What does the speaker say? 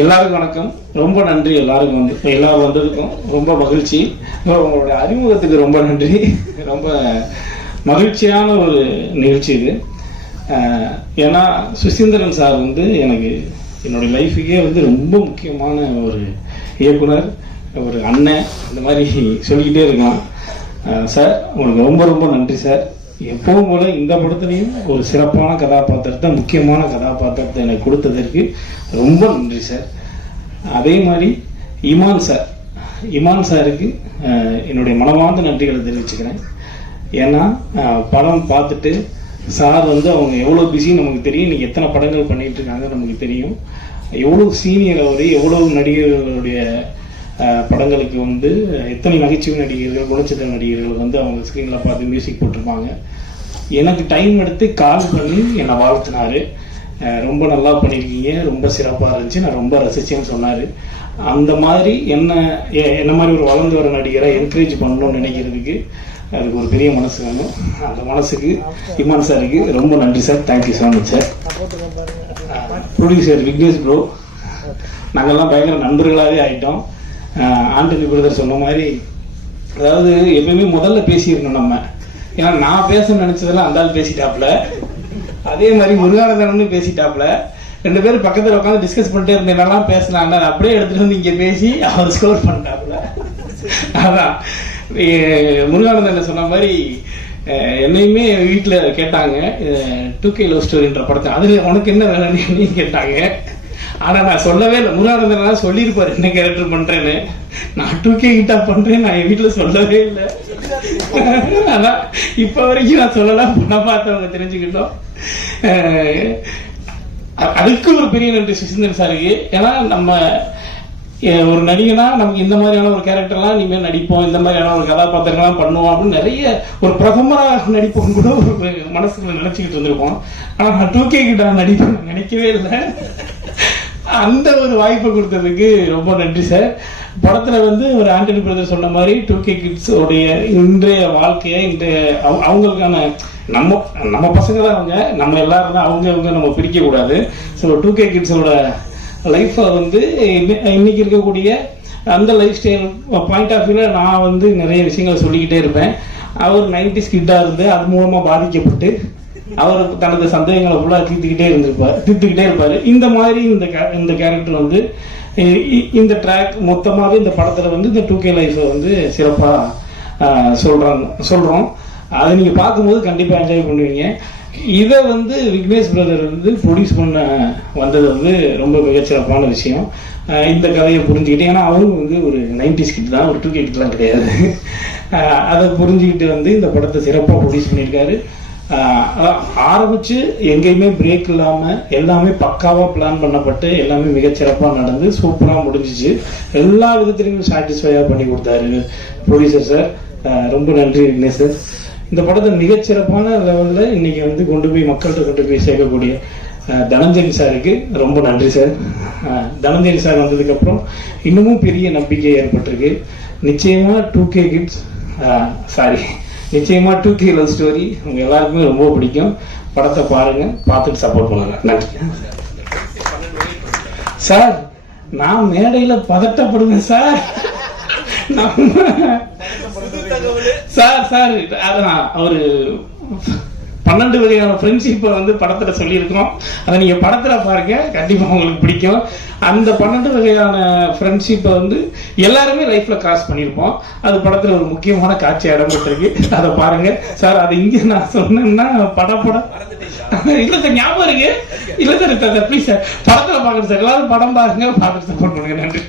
எல்லாருக்கும் வணக்கம். ரொம்ப நன்றி எல்லாருக்கும் எல்லாரும் வந்ததுக்கும் ரொம்ப மகிழ்ச்சி. உங்களுடைய அறிமுகத்துக்கு ரொம்ப நன்றி. ரொம்ப மகிழ்ச்சியான ஒரு நிகழ்ச்சி இது. ஏன்னா சுசீந்திரன் சார் எனக்கு என்னுடைய லைஃபுக்கே ரொம்ப முக்கியமான ஒரு இயக்குனர், ஒரு அண்ணன், இந்த மாதிரி சொல்லிக்கிட்டே இருக்கலாம். சார் உங்களுக்கு ரொம்ப ரொம்ப நன்றி சார். எப்பவும் போல இந்த படத்துலையும் ஒரு சிறப்பான கதாபாத்திரத்தை, முக்கியமான கதாபாத்திரத்தை எனக்கு கொடுத்ததற்கு ரொம்ப நன்றி சார். அதே மாதிரி இமான் சாருக்கு என்னுடைய மனமார்ந்த நன்றிகளை தெரிவிச்சுக்கிறேன். ஏன்னா படம் பார்த்துட்டு சார் அவங்க எவ்வளோ பிஸி நமக்கு தெரியும். இன்னைக்கு எத்தனை படங்கள் பண்ணிட்டு இருக்காங்க நமக்கு தெரியும். எவ்வளோ சீனியர் அவர், எவ்வளோ நடிகர்களுடைய படங்களுக்கு எத்தனை நகைச்சுவை நடிகர்கள், குணச்சித்திர நடிகர்கள் அவங்க ஸ்க்ரீனில் பார்த்து மியூசிக் போட்டிருப்பாங்க. எனக்கு டைம் எடுத்து கால் பண்ணி என்னை வாழ்த்தினாரு. ரொம்ப நல்லா பண்ணியிருக்கீங்க, ரொம்ப சிறப்பாக இருந்துச்சு, நான் ரொம்ப ரசிச்சேன்னு சொன்னார். அந்த மாதிரி என்ன மாதிரி ஒரு வளர்ந்து வர நடிகரை என்கரேஜ் பண்ணணும்னு நினைக்கிறதுக்கு அதுக்கு ஒரு பெரிய மனசு வேணும். அந்த மனசுக்கு இமான் சாருக்கு ரொம்ப நன்றி sir. Thank you so much sir. Producer Vignesh bro, நாங்கள்லாம் பயங்கர நண்பர்களாகவே ஆகிட்டோம். ஆண்டனி பிரதர் சொன்ன மாதிரி, அதாவது எப்பயுமே முதல்ல பேசிடணும் நம்ம. ஏன்னா நான் பேச நினைச்சதெல்லாம் அந்த ஆள் பேசிட்டாப்ல, அதே மாதிரி முருகானந்தன் பேசிட்டாப்ல. 2 பேரும் பக்கத்தில் உட்காந்து டிஸ்கஸ் பண்ணிட்டே இருந்தேன், பேசலாம் அப்படியே எடுத்துட்டு வந்து இங்கே பேசி அவர் ஸ்கோர் பண்ணிட்டாப்ல. அதான் முருகானந்தன் சொன்ன மாதிரி என்னையுமே வீட்டில் கேட்டாங்க 2K லவ் ஸ்டோரின்ற படத்தை, அதில் உனக்கு என்ன வேலைன்னு கேட்டாங்க. ஆனால் நான் சொல்லவே இல்லை. முருகானந்தன் சொல்லியிருப்பார் என்ன கேரக்டர் பண்ணுறேன்னு. நான் 2K கிட்டா பண்ணுறேன், நான் என் வீட்டில் சொல்லவே இல்லை. அதான் இப்போ வரைக்கும் நான் சொல்லலாம், படம் பார்த்தவங்க தெரிஞ்சுக்கிட்டோம். அதுக்கு ஒரு பெரிய நன்றி சுசீந்திரன் சாருக்கு. ஏன்னா நம்ம ஒரு நடிகனா நமக்கு இந்த மாதிரியான ஒரு கேரக்டர்லாம் இனிமேல் நடிப்போம், இந்த மாதிரியான ஒரு கதாபாத்திரங்கள்லாம் பண்ணுவோம் அப்படின்னு நிறைய ஒரு பிரதமராக நடிப்போம் கூட ஒரு மனசுல நினைச்சுக்கிட்டு இருந்திருப்போம். ஆனால் நான் 2K கிட்ட நடிப்பேன் நினைக்கவே இல்லை. அந்த ஒரு வாய்ப்பை கொடுத்ததுக்கு ரொம்ப நன்றி சார். படத்துல ஒரு ஆண்டனி பிரதர் சொன்ன மாதிரி 2K கிட்ஸ் உடைய இன்றைய வாழ்க்கையை, அவங்களுக்கான நம்ம பசங்க தான் அவங்க, நம்ம எல்லாரும் தான் அவங்க நம்ம பிரிக்க கூடாது. ஸோ 2K கிட்ஸோட லைஃப்பை இன்னைக்கு இருக்கக்கூடிய அந்த லைஃப் ஸ்டைல் பாயிண்ட் ஆஃப் வியூல நான் நிறைய விஷயங்கள் சொல்லிக்கிட்டே இருப்பேன். அவர் 90s கிட்டாக இருந்து அது மூலமா பாதிக்கப்பட்டு அவர் தனது சந்தேகங்களை ஃபுல்லாக தீர்த்துக்கிட்டே இருப்பாரு. இந்த மாதிரி இந்த கேரக்டர் இந்த ட்ராக் மொத்தமாகவே இந்த படத்துல இந்த 2K லைஃப்பை சிறப்பாக சொல்றோம். அதை நீங்க பார்க்கும்போது கண்டிப்பா என்ஜாய் பண்ணுவீங்க. இதை விக்னேஷ் பிரதர் ப்ரொடியூஸ் பண்ண வந்தது ரொம்ப மிகச்சிறப்பான விஷயம். இந்த கதையை புரிஞ்சுக்கிட்டு, ஏன்னா அவங்க ஒரு 90s கிட் தான், ஒரு 2K கிட்லாம் கிடையாது. அதை புரிஞ்சுக்கிட்டு இந்த படத்தை சிறப்பாக ப்ரொடியூஸ் பண்ணியிருக்காரு. ஆரம்பிச்சு எங்கேயுமே பிரேக் இல்லாம எல்லாமே பக்காவா பிளான் பண்ணப்பட்டு எல்லாமே மிகச்சிறப்பாக நடந்து சூப்பரா முடிஞ்சிச்சு. எல்லா விதத்திலையும் சாட்டிஸ்ஃபையா பண்ணி கொடுத்தாரு ப்ரொடியூசர் சார். ரொம்ப நன்றி விக்னேஷ் சார். இந்த படத்தை மிகச்சிறப்பான லெவல்ல இன்னைக்கு கொண்டு போய் மக்கள்கிட்ட கொண்டு போய் சேர்க்கக்கூடிய தனஞ்சயன் சாருக்கு ரொம்ப நன்றி சார். தனஞ்சயன் சார் வந்ததுக்கு அப்புறம் இன்னமும் பெரிய நம்பிக்கை ஏற்பட்டிருக்கு. நிச்சயமா 2K கிட்ஸ் நிச்சயமா 2K லவ் ஸ்டோரி உங்க எல்லாருக்குமே ரொம்ப பிடிக்கும். படத்தை பாருங்க, பார்த்துட்டு சப்போர்ட் பண்ணுங்க. நன்றி சார். நான் மேடையில பதட்டப்படுவேன் சார். சார் அதான் ஒரு 12 வகையான ஃப்ரெண்ட்ஷிப்பை படத்துல சொல்லியிருக்கிறோம். அதை நீங்க படத்துல பாருங்க, கண்டிப்பா உங்களுக்கு பிடிக்கும். அந்த 12 வகையான ஃப்ரெண்ட்ஷிப்பை எல்லாருமே லைஃப்ல கிராஸ் பண்ணியிருப்போம். அது படத்துல ஒரு முக்கியமான காட்சி இடம்பெற்றிருக்கு. அதை பாருங்க சார். அது இங்க நான் சொன்னேன்னா படம் இல்ல சார், ஞாபகம் இருக்கு. இல்ல சார் ப்ளீஸ் சார், படத்துல பாக்குறேன் சார். எல்லாரும் படம் பாருங்க, பார்த்துட்டு சப்போர்ட் பண்ணுங்க. நன்றி.